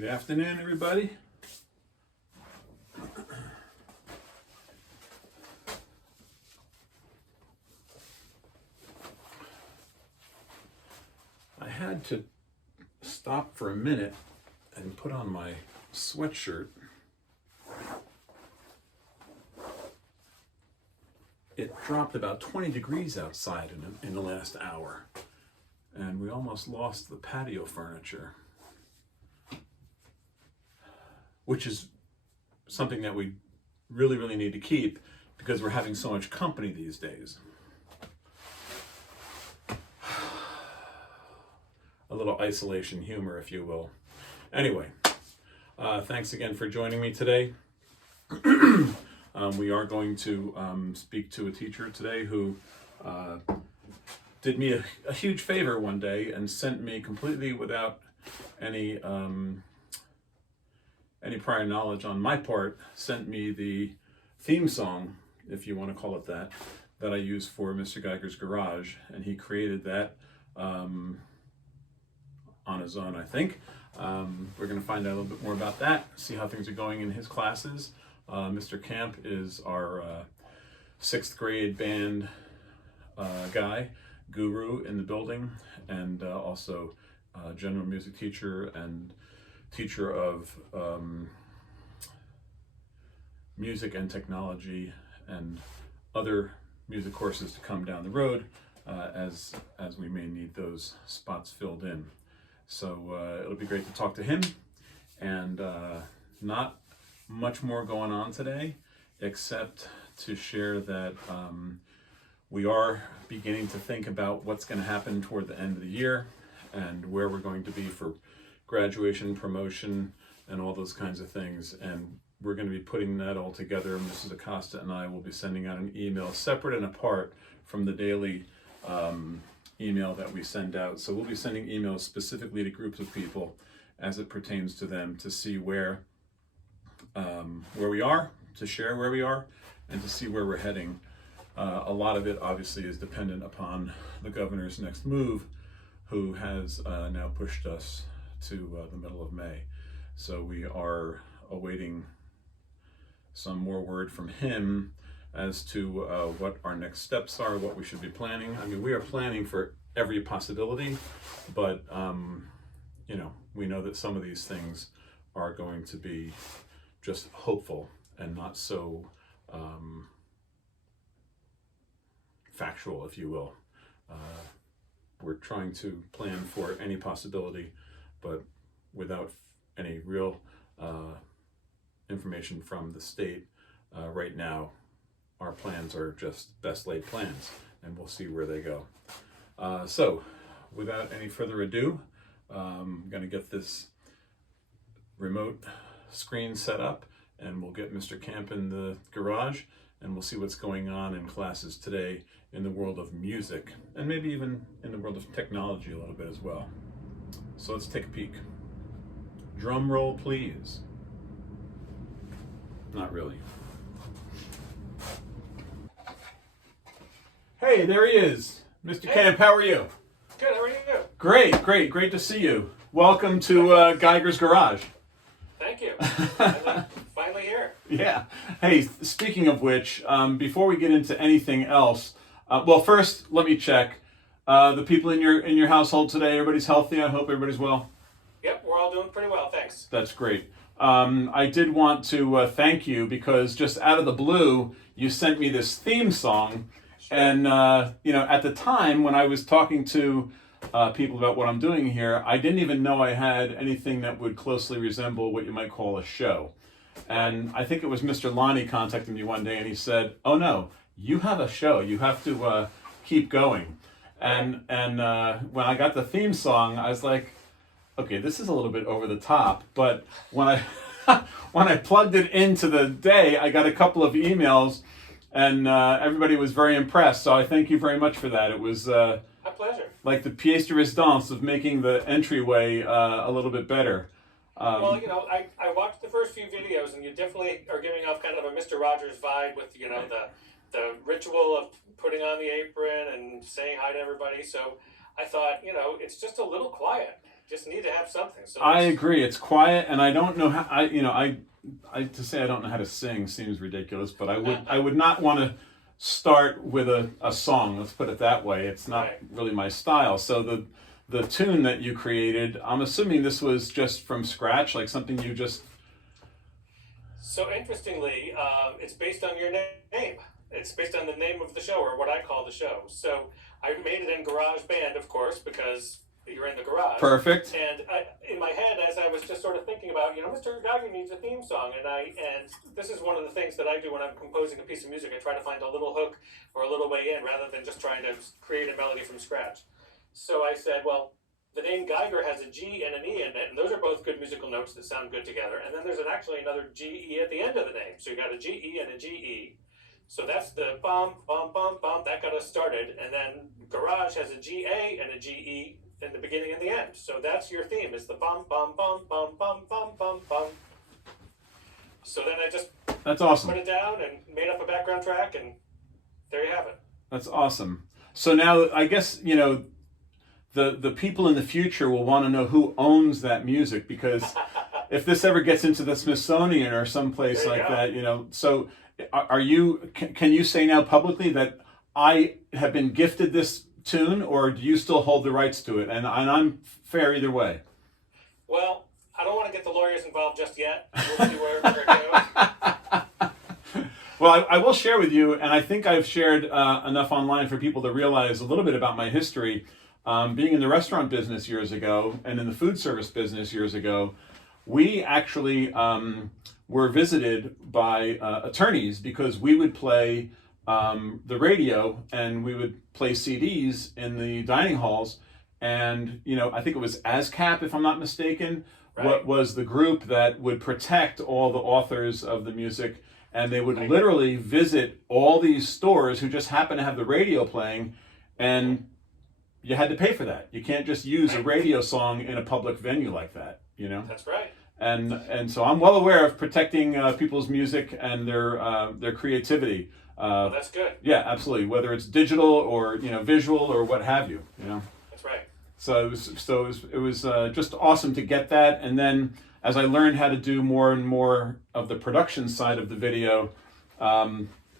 Good afternoon, everybody. I had to stop for a minute and put on my sweatshirt. It dropped about 20 degrees outside in the last hour, and we almost lost the patio furniture, which is something that we really need to keep because we're having so much company these days. A little isolation humor, if you will. Anyway, thanks again for joining me today. We are going to speak to a teacher today who did me a huge favor one day and sent me completely without any prior knowledge on my part, sent me the theme song, if you want to call it that I use for Mr. Geigers Garage, and he created that on his own, I think. We're going to find out a little bit more about that, see how things are going in his classes. Mr. Kamp is our 6th grade band guy, guru in the building, and also general music teacher and teacher of music and technology and other music courses to come down the road as we may need those spots filled in. So it'll be great to talk to him, and not much more going on today except to share that we are beginning to think about what's going to happen toward the end of the year and where we're going to be for graduation, promotion, and all those kinds of things. And we're going to be putting that all together. Mrs. Acosta and I will be sending out an email separate and apart from the daily email that we send out. So we'll be sending emails specifically to groups of people as it pertains to them, to see where we are, to share where we are, and to see where we're heading. A lot of it obviously is dependent upon the governor's next move, who has now pushed us to the middle of May. So we are awaiting some more word from him as to what our next steps are, what we should be planning. I mean, we are planning for every possibility, but we know that some of these things are going to be just hopeful and not so factual, if you will. We're trying to plan for any possibility, but without any real information from the state right now. Our plans are just best laid plans, and we'll see where they go. So without any further ado, I'm going to get this remote screen set up, and we'll get Mr. Kamp in the garage, and we'll see what's going on in classes today in the world of music, and maybe even in the world of technology a little bit as well. So let's take a peek. Drum roll, please. Not really. Hey, there he is. Mr. Kamp, how are you? Good, how are you? Great to see you. Welcome to Geigers Garage. Thank you. I'm finally here. Yeah. Hey, speaking of which, before we get into anything else, well, first let me check the people in your household today. Everybody's healthy. I hope everybody's well. Yep, we're all doing pretty well, thanks. That's great. I did want to thank you because just out of the blue, you sent me this theme song, and at the time when I was talking to people about what I'm doing here, I didn't even know I had anything that would closely resemble what you might call a show. And I think it was Mr. Lonnie contacted me one day, and he said, "Oh no, you have a show. You have to keep going." And when I got the theme song, I was like, okay, this is a little bit over the top. But when I plugged it into the day, I got a couple of emails, and everybody was very impressed. So I thank you very much for that. It was my pleasure. Like the pièce de résistance of making the entryway a little bit better. Well, I watched the first few videos, and you definitely are giving off kind of a Mr. Rogers vibe with, the ritual of putting on the apron and saying hi to everybody. So I thought, it's just a little quiet. just need to have something. So I agree. It's quiet, and I don't know how. I to say I don't know how to sing seems ridiculous, but I would not want to start with a song. Let's put it that way. It's not Right. really my style. So the tune that you created, I'm assuming this was just from scratch, like something you just. So interestingly, it's based on your name. It's based on the name of the show, or what I call the show. So I made it in GarageBand, of course, because you're in the garage. Perfect. And in my head, as I was just sort of thinking about, Mr. Geiger needs a theme song, and this is one of the things that I do when I'm composing a piece of music. I try to find a little hook or a little way in, rather than just trying to create a melody from scratch. So I said, well, the name Geiger has a G and an E in it, and those are both good musical notes that sound good together. And then there's actually another G-E at the end of the name. So you got a G-E and a G-E. So that's the bum, bum, bum, bum. That got us started. And then Garage has a G-A and a G-E in the beginning and the end. So that's your theme, is the bum, bum, bum, bum, bum, bum, bum, bum. So then I just That's awesome. put it down and made up a background track, and there you have it. That's awesome. So now I guess, the people in the future will want to know who owns that music, because if this ever gets into the Smithsonian or someplace There you like go. that, so can you say now publicly that I have been gifted this tune, or do you still hold the rights to it? And I'm fair either way. Well, I don't want to get the lawyers involved just yet. We'll see where it goes. Well, I will share with you, and I think I've shared enough online for people to realize a little bit about my history. Being in the restaurant business years ago and in the food service business years ago, we actually were visited by attorneys, because we would play the radio and we would play CDs in the dining halls. And, I think it was ASCAP, if I'm not mistaken, Right. what was the group that would protect all the authors of the music. And they would Right. literally visit all these stores who just happened to have the radio playing, and you had to pay for that. You can't just use a radio song in a public venue like that, That's right. And so I'm well aware of protecting people's music and their creativity. Well, that's good. Yeah, absolutely. Whether it's digital or visual or what have you, That's right. So it was just awesome to get that. And then as I learned how to do more and more of the production side of the video,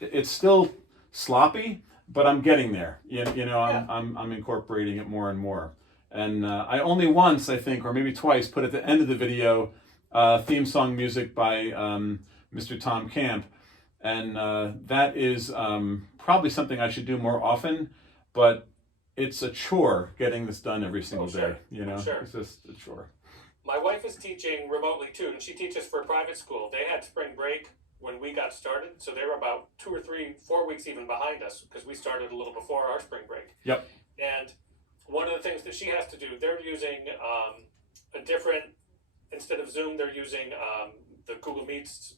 it's still sloppy, but I'm getting there. I'm incorporating it more and more. And I only once, I think, or maybe twice, put at the end of the video theme song music by Mr. Kamp. And that is probably something I should do more often, but it's a chore getting this done every single sure. day. Sure. It's just a chore. My wife is teaching remotely too, and she teaches for a private school. They had spring break when we got started, so they were about 2 or 3, 4 weeks even behind us, because we started a little before our spring break. Yep. And one of the things that she has to do, they're using a different, instead of Zoom, they're using the Google Meets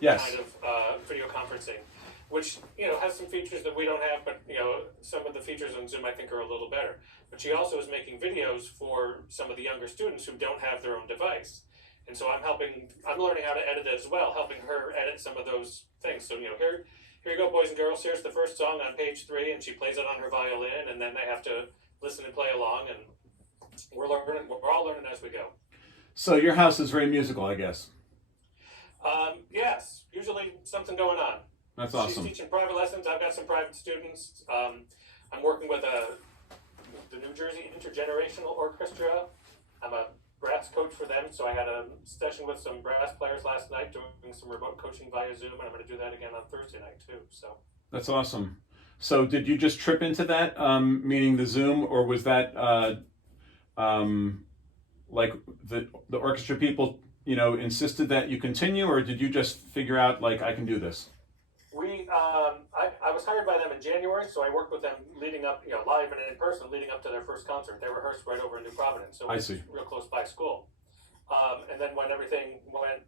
Yes. kind of video conferencing, which has some features that we don't have, but some of the features on Zoom I think are a little better. But she also is making videos for some of the younger students who don't have their own device, and so I'm learning how to edit it as well, helping her edit some of those things. So here you go, boys and girls. Here's the first song on page 3, and she plays it on her violin, and then they have to listen and play along, and we're all learning as we go. So your house is very musical, I guess. Yes, usually something going on. That's awesome. She's teaching private lessons. I've got some private students. I'm working with the New Jersey Intergenerational Orchestra. I'm a brass coach for them, so I had a session with some brass players last night doing some remote coaching via Zoom, and I'm going to do that again on Thursday night too. So That's awesome. So did you just trip into that, meaning the Zoom, or was that like the orchestra people, insisted that you continue, or did you just figure out like I can do this? I was hired by them in January, so I worked with them leading up, live and in person, leading up to their first concert. They rehearsed right over in New Providence, so I it's see. real close by school. And then when everything went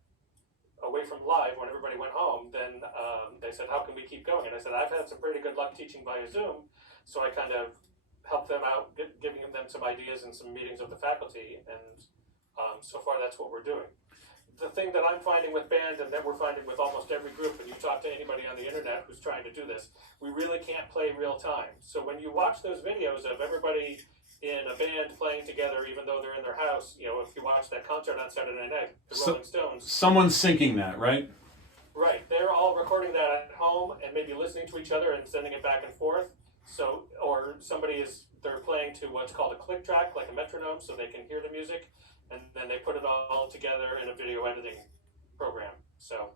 away from live, when everybody went home, then they said, "How can we keep going?" And I said, "I've had some pretty good luck teaching via Zoom," so I kind of helped them out, giving them some ideas and some meetings of the faculty, and so far that's what we're doing. The thing that I'm finding with band, and that we're finding with almost every group, when you talk to anybody on the internet who's trying to do this, we really can't play real time. So when you watch those videos of everybody in a band playing together, even though they're in their house. You know, if you watch that concert on Saturday night, the Rolling Stones. Someone's syncing that, right? Right, they're all recording that at home and maybe listening to each other and sending it back and forth. So, or they're playing to what's called a click track, like a metronome, so they can hear the music, and then they put it all together in a video editing program. So,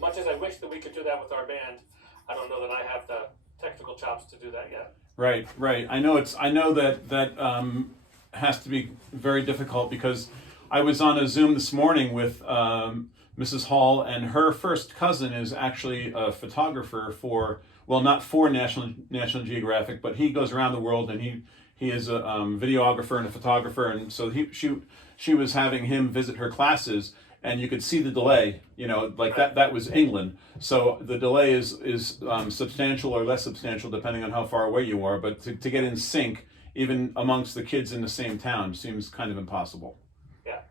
much as I wish that we could do that with our band, I don't know that I have the technical chops to do that yet. Right. I know that has to be very difficult, because I was on a Zoom this morning with Mrs. Hall, and her first cousin is actually a photographer for, well, not for National Geographic, but he goes around the world, and he is a videographer and a photographer, and so she was having him visit her classes, and you could see the delay, like that was England. So the delay is substantial or less substantial depending on how far away you are, but to get in sync, even amongst the kids in the same town, seems kind of impossible. Yeah.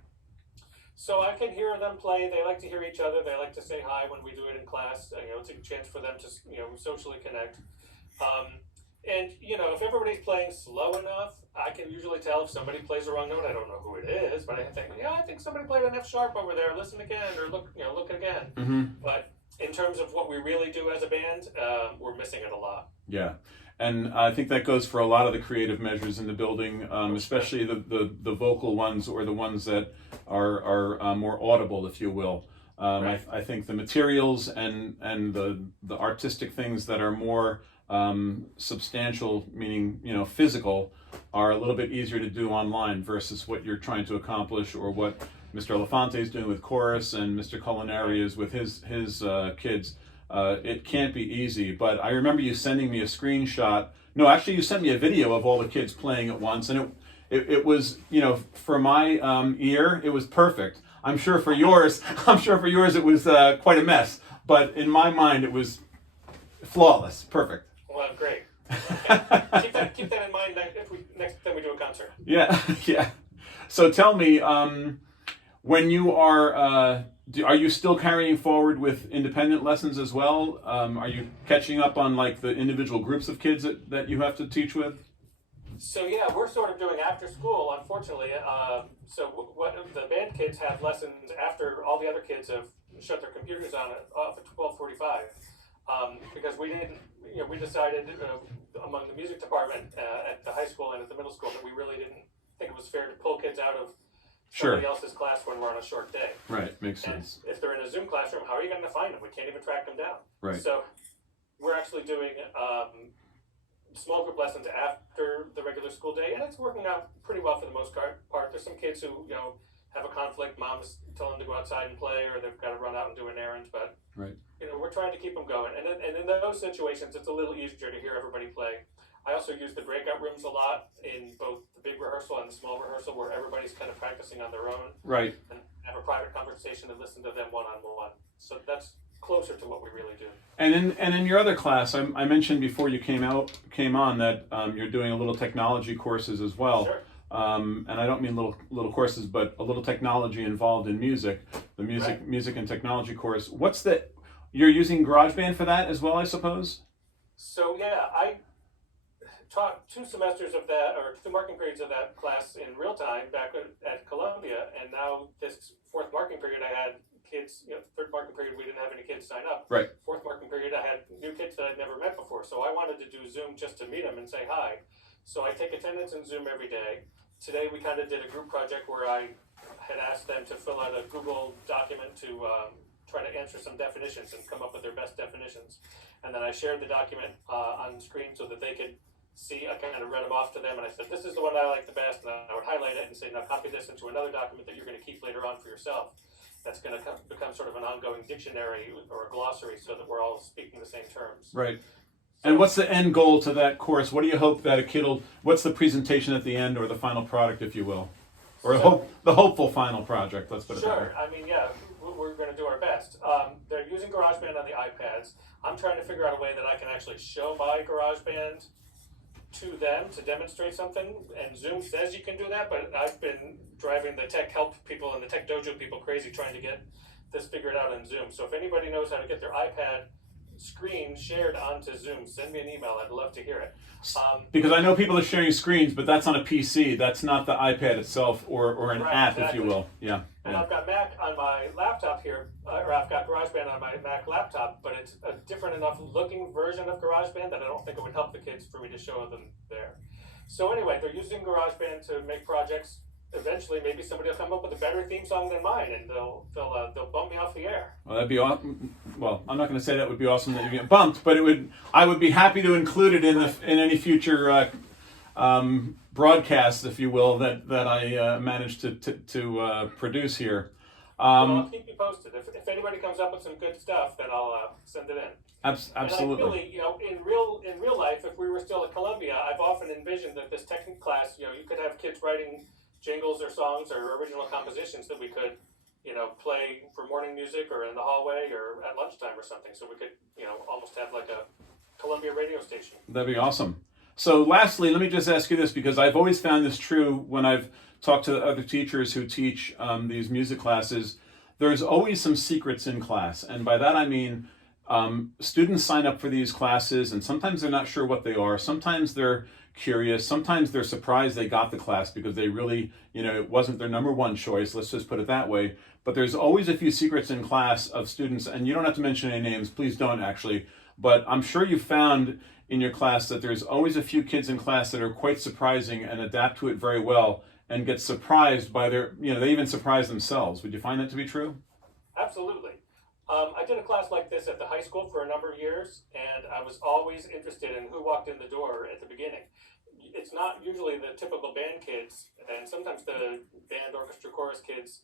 So I can hear them play. They like to hear each other. They like to say hi when we do it in class. It's a chance for them to, socially connect. And, if everybody's playing slow enough, I can usually tell if somebody plays the wrong note. I don't know who it is, but I think somebody played an F sharp over there. Listen again, or look again. Mm-hmm. But in terms of what we really do as a band, we're missing it a lot. Yeah. And I think that goes for a lot of the creative measures in the building, especially the vocal ones, or the ones that are more audible, if you will. Right. I think the materials and the artistic things that are more substantial, meaning physical, are a little bit easier to do online versus what you're trying to accomplish, or what Mr. Elefante is doing with chorus and Mr. Culinari is with his kids. It can't be easy, but I remember you sending me a screenshot. No, actually, you sent me a video of all the kids playing at once, and it was, for my ear, it was perfect. I'm sure for yours, it was quite a mess. But in my mind, it was flawless, perfect. Well, great. Okay. keep that in mind next time we do a concert. Yeah, yeah. So tell me, when you are you still carrying forward with independent lessons as well? Are you catching up on like the individual groups of kids that you have to teach with? So yeah, we're sort of doing after school, unfortunately. So what the band kids have lessons after all the other kids have shut their computers off at 12:45, because we decided among the music department at the high school and at the middle school that we really didn't think it was fair to pull kids out of somebody else's class when we're on a short day. Right, makes sense. And if they're in a Zoom classroom, how are you going to find them? We can't even track them down. Right. So we're actually doing small group lessons after the regular school day, and it's working out pretty well for the most part. There's some kids who have a conflict. Mom's telling them to go outside and play, or they've got to run out and do an errand. But right. We're trying to keep them going. And in those situations, it's a little easier to hear everybody play. I also use the breakout rooms a lot in both the big rehearsal and the small rehearsal, where everybody's kind of practicing on their own. Right. And have a private conversation and listen to them one-on-one. So that's closer to what we really do. And in your other class, I mentioned before you came on that you're doing a little technology courses as well. Sure. And I don't mean little courses, but a little technology involved in music. The music and technology course. You're using GarageBand for that as well, I suppose? So yeah, I taught 2 semesters of that, or 2 marking periods of that class in real time back at Columbia, and now this 4th marking period I had kids, 3rd marking period we didn't have any kids sign up. Right. 4th marking period I had new kids that I'd never met before, so I wanted to do Zoom just to meet them and say hi. So I take attendance in Zoom every day. Today we kind of did a group project where I had asked them to fill out a Google document to try to answer some definitions and come up with their best definitions. And then I shared the document on screen so that they could see. I kind of read them off to them, and I said, this is the one I like the best, and I would highlight it and say, now copy this into another document that you're going to keep later on for yourself. That's going to become sort of an ongoing dictionary or a glossary, so that we're all speaking the same terms. Right. And what's the end goal to that course? What do you hope that a kid what's the presentation at the end, or the final product, if you will? Or the hopeful final project, let's put it that way. Sure. I mean, yeah, we're going to do our best. They're using GarageBand on the iPads. I'm trying to figure out a way that I can actually show my GarageBand to them to demonstrate something, and Zoom says you can do that, but I've been driving the tech help people and the tech dojo people crazy trying to get this figured out in Zoom. So if anybody knows how to get their iPad screen shared onto Zoom, send me an email. I'd love to hear it. Because I know people are sharing screens, but that's on a PC. That's not the iPad itself or an app, exactly. If you will. Yeah. And I've got Mac on my laptop here, or I've got GarageBand on my Mac laptop, but it's a different enough looking version of GarageBand that I don't think it would help the kids for me to show them there. So anyway, they're using GarageBand to make projects. Eventually, maybe somebody will come up with a better theme song than mine, and they'll bump me off the air. Well, that'd be awesome. Well, I'm not going to say that would be awesome that you get bumped, but I would be happy to include it in any future broadcasts, if you will, that I managed to produce here. Well, I'll keep you posted. If anybody comes up with some good stuff, then I'll send it in. Absolutely. And I really, in real life, if we were still at Columbia, I've often envisioned that this technical class, you could have kids writing jingles or songs or original compositions that we could, play for morning music or in the hallway or at lunchtime or something. So we could, almost have like a Columbia radio station. That'd be awesome. So lastly, let me just ask you this, because I've always found this true when I've talked to other teachers who teach these music classes. There's always some secrets in class. And by that I mean students sign up for these classes and sometimes they're not sure what they are. Sometimes they're curious. Sometimes they're surprised they got the class because they really, it wasn't their number one choice. Let's just put it that way. But there's always a few secrets in class of students, and you don't have to mention any names. Please don't, actually. But I'm sure you found in your class that there's always a few kids in class that are quite surprising and adapt to it very well and get surprised by they even surprise themselves. Would you find that to be true? Absolutely. I did a class like this at the high school for a number of years, and I was always interested in who walked in the door at the beginning. It's not usually the typical band kids, and sometimes the band, orchestra, chorus kids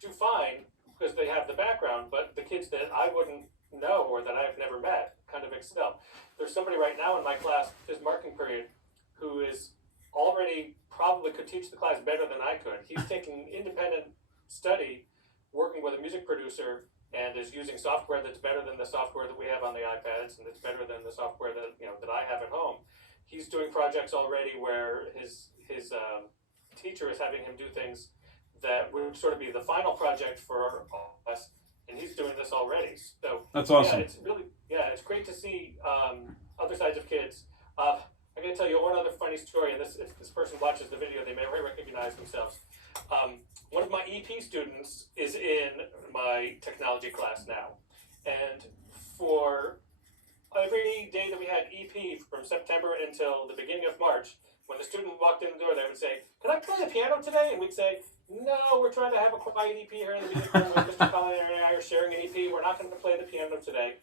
do fine because they have the background, but the kids that I wouldn't know or that I've never met kind of excel. There's somebody right now in my class, his marking period, who is already probably could teach the class better than I could. He's taking independent study, working with a music producer, and is using software that's better than the software that we have on the iPads, and it's better than the software that that I have at home. He's doing projects already where his teacher is having him do things that would sort of be the final project for us, and he's doing this already. So that's awesome. It's great to see other sides of kids. I'm going to tell you one other funny story, and if this person watches the video, they may recognize themselves. One of my EP students is in my technology class now, and for every day that we had EP from September until the beginning of March, when the student walked in the door, they would say, "Can I play the piano today?" And we'd say, "No, we're trying to have a quiet EP here in the music room with Mr. Kamp and I are sharing an EP. We're not going to play the piano today."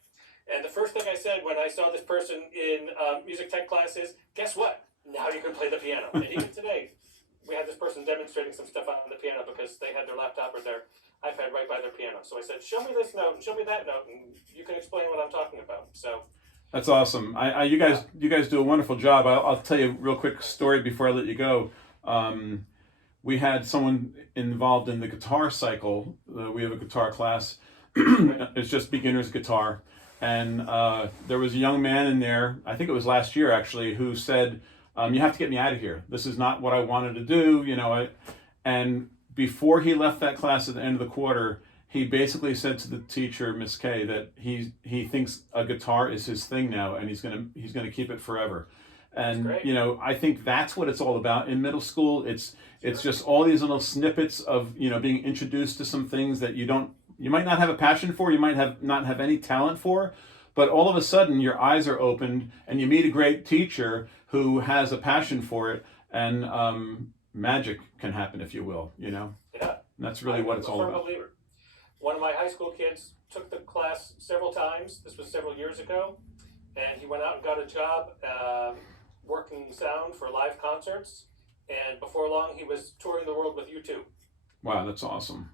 And the first thing I said when I saw this person in music tech class is, "Guess what? Now you can play the piano." And even today, we had this person demonstrating some stuff on the piano because they had their laptop or their iPad right by their piano. So I said, "Show me this note and show me that note, and you can explain what I'm talking about." So that's awesome. You guys do a wonderful job. I'll tell you a real quick story before I let you go. We had someone involved in the guitar cycle. We have a guitar class. It's just beginner's guitar. And there was a young man in there, I think it was last year actually, who said, "You have to get me out of here. This is not what I wanted to do." And before he left that class at the end of the quarter, he basically said to the teacher, Miss K, that he thinks a guitar is his thing now, and he's gonna keep it forever. And I think that's what it's all about in middle school. It's just all these little snippets of being introduced to some things that you might not have a passion for, you might not have any talent for, but all of a sudden your eyes are opened and you meet a great teacher who has a passion for it, and magic can happen, if you will. Yeah. And that's really what it's all about. Believer. One of my high school kids took the class several times. This was several years ago, and he went out and got a job working sound for live concerts, and before long he was touring the world with U2. Wow, that's awesome.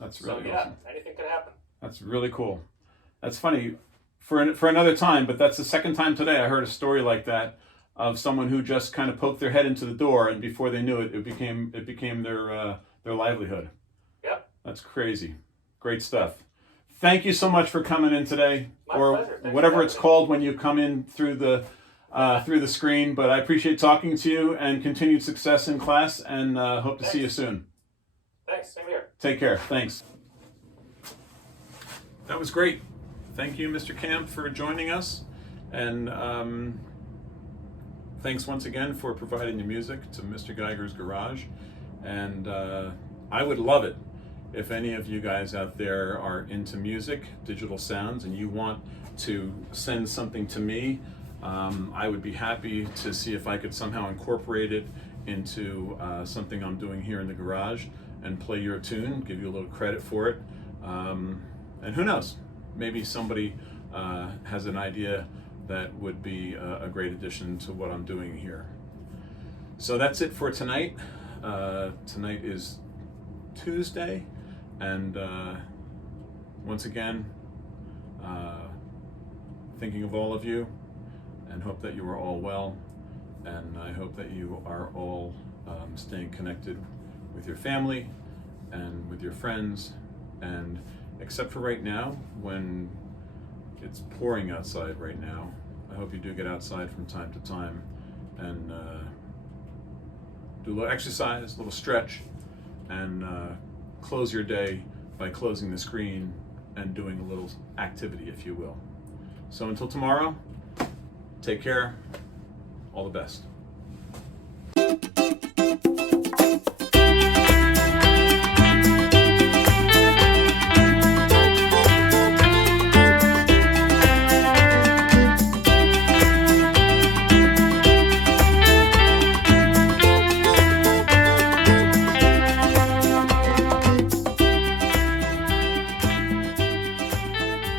That's really awesome. Anything can happen. That's really cool. That's funny for another time, but that's the second time today I heard a story like that of someone who just kind of poked their head into the door, and before they knew it, it became their livelihood. Yep. That's crazy. Great stuff. Thank you so much for coming in today, My pleasure. Thanks whatever it's called when you come in through the screen. But I appreciate talking to you, and continued success in class, and hope to see you soon. Thanks. Same here. Take care. Thanks. That was great. thank you, Mr. Kamp, for joining us, and thanks once again for providing the music to Mr. Geigers Garage. And I would love it if any of you guys out there are into music, digital sounds, and you want to send something to me. I would be happy to see if I could somehow incorporate it into something I'm doing here in the garage and play your tune, give you a little credit for it. And who knows, maybe somebody has an idea that would be a great addition to what I'm doing here. So that's it for tonight. Tonight is Tuesday, and once again, thinking of all of you, and hope that you are all well, and I hope that you are all staying connected with your family and with your friends, and except for right now when it's pouring outside right now, I hope you do get outside from time to time and do a little exercise, a little stretch, and close your day by closing the screen and doing a little activity, if you will. So until tomorrow, take care. All the best.